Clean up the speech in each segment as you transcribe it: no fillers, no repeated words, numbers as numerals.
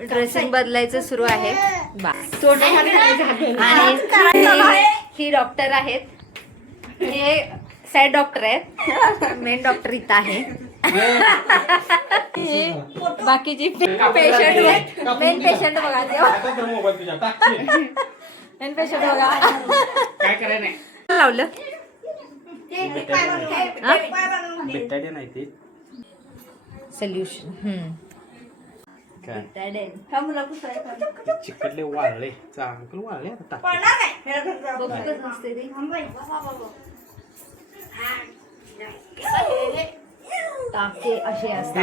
Dressing बदलायचं सुरू आहे आणि ही डॉक्टर आहेत, हे साईड डॉक्टर आहेत, मेन डॉक्टर इथं आहे. बाकीची पेशंट मेन पेशंट बघा, मेन पेशंट बघा काय करायचं लावलं सोल्युशन. चिकटले वाळले चांगलं वाळले आता टाके असे असतात.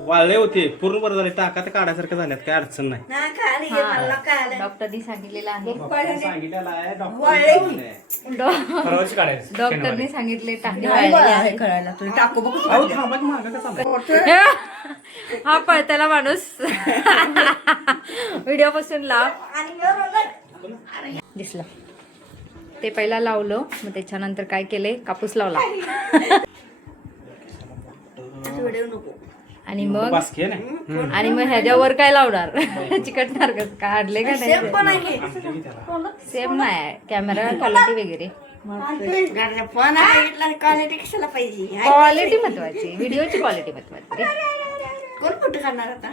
वाळले होते पूर्ण बरं झाले, टाका तर काढायसारखं झाल्यात, काय अडचण नाही. डॉक्टरनी सांगितलेलं आहे, सांगितलेलं आहे डॉक्टरनी सांगितले टाके वाळलेले आहे. हा पळत्याला माणूस व्हिडिओ पासून लाव दिसला. ते पहिला लावलं, मग त्याच्यानंतर काय केले, कापूस लावला आणि मग ह्याच्यावर काय लावणार, चिकटणार काढले का नाही. सेम नाही कॅमेरा क्वालिटी वगैरे, क्वालिटी महत्वाची, व्हिडिओची क्वालिटी महत्वाची. कोण फोटो काढणार आता?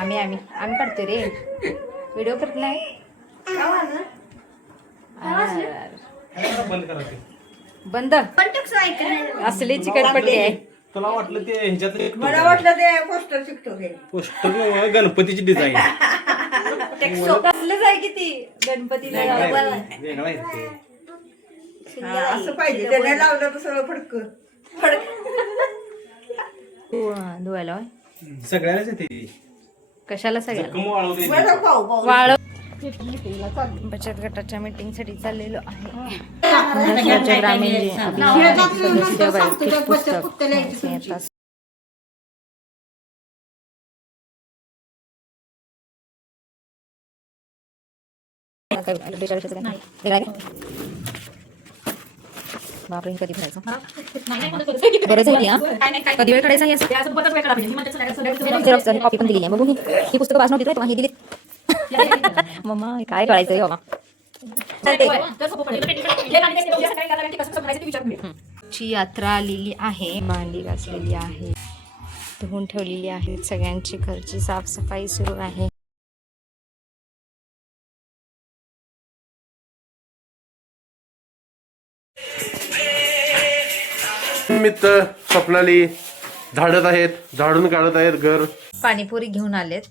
आम्ही काढतो रे, व्हिडिओ करत नाही. बंद असली चिकटपट्टी आहे. तुला वाटलं ते ह्याच्यात, मला वाटलं ते पोस्टर चिकटो पोस्टर गणपतीची डिझाईन असलंच आहे की ती गणपतीला वेगळा आहे ते. असं पाहिजे, त्याने लावलं तर सगळं फडक धुवायला सगळ्यालाच येते. कशाला सगळ्याला वाळवते वाळ. बचत गटाच्या मीटिंग साठी चाललेलो आहे. ग्रामीण सदस्य वैयक्तिक पुस्तक बापरे, कधी करायचं गरज आहे हा, कधी वेळ काढायचा. कॉपी पण दिली आहे, बघू ही पुस्तकं वाचून होती तेव्हा ही दिली. मम्मा काय कळायचंय बाबा. ची यात्रा आलेली आहे, भांडी घासलेली आहे, धुवून ठेवलेली आहे, सगळ्यांची घरची साफसफाई सुरू आहे. निमित्त स्वप्नाली झाडत आहेत, झाडून काढत आहेत घर. पाणीपुरी घेऊन आलेत.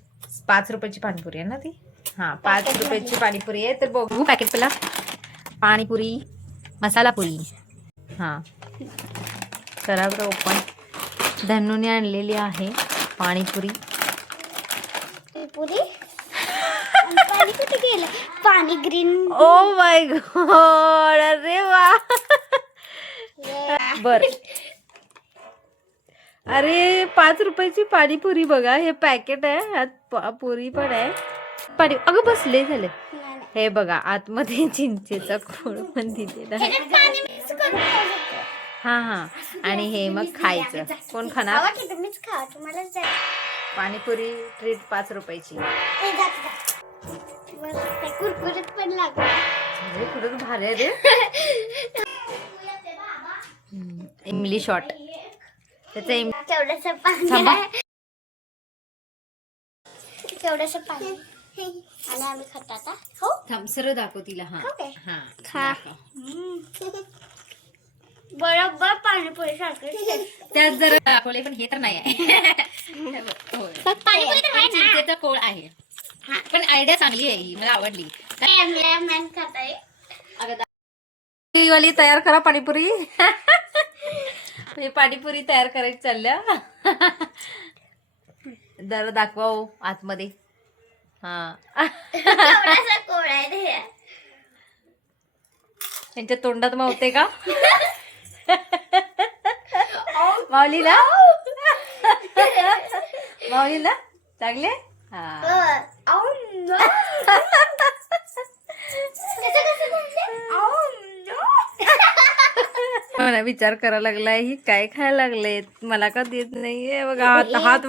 5 रुपयाची पाणीपुरी आहे ना ती, हा 5 रुपयाची पाणीपुरी आहे. तर बघू पॅकेट पेला, पाणीपुरी मसाला पुरी. हा करा बरं ओपन. धन्नूने आणलेली आहे पाणीपुरी. पाणी ग्रीन. ओ माय गॉड, अरे वा. बर, अरे 5 रुपयाची पाणीपुरी बघा, हे पॅकेट आहे, ह्यात पुरी पण आहे. पाणी अगं बसले झाले. हे बघा आतमध्ये चिंचेचा खोड पण दिलेला आहे. हा हा, आणि हे मग खायचं. कोण खाणार पाणीपुरी? ट्रीट 5 रुपयाची. कुरकुरीत पण लागत. खरंच भारी आहे रे. इमली शॉट. त्याचं तेवढंसं पाणी आणि आम्ही खातो आता. हो, थम्सर दाखव तिला. हा हा, खा. बरोबर पाणीपुरी सारखं. त्यात जरा दाखवले, पण हे तर नाही आहे. चिंचेचा कोळ आहे, पण आयडिया चांगली आहे ही, मला आवडली. वाली तयार करा पाणीपुरी. पाणीपुरी तयार करायची चालल्या. जरा दाखवा आतमध्ये. हा त्यांच्या तोंडात मावते का माऊलीला? माऊलीला चांगले. हा मला विचार करायला लागलाय ही काय खायला लागलेत मला का देत नाहीये बघा हात